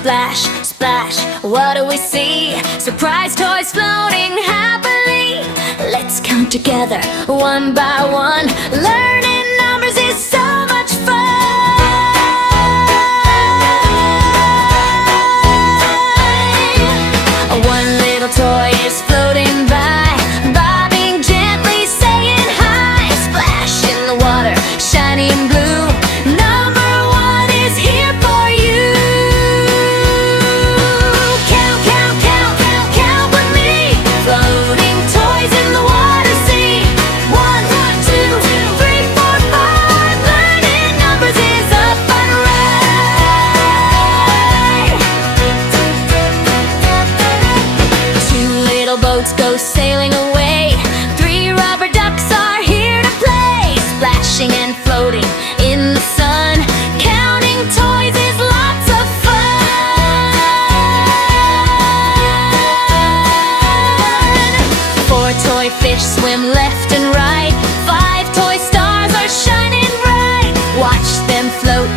Splash, splash, what do we see? Surprise toys floating happily. Let's count together, one by one. Learning numbers is so much fun. One little toy is floating by, bobbing gently, saying hi. Splash in the water, shining blue. Number one is here for you. Count, count, count, count, count with me. Floating toys in the water sea. 1, 2, 3, 4, 5. Learning numbers is a fun ride. 2 little boats go sailing away. 3 rubber ducks are here to play. Splashing and floating in the sun. Counting toys is lots of fun. 4 toy fish swim left and right. 5 toy stars are shining bright. Watch them float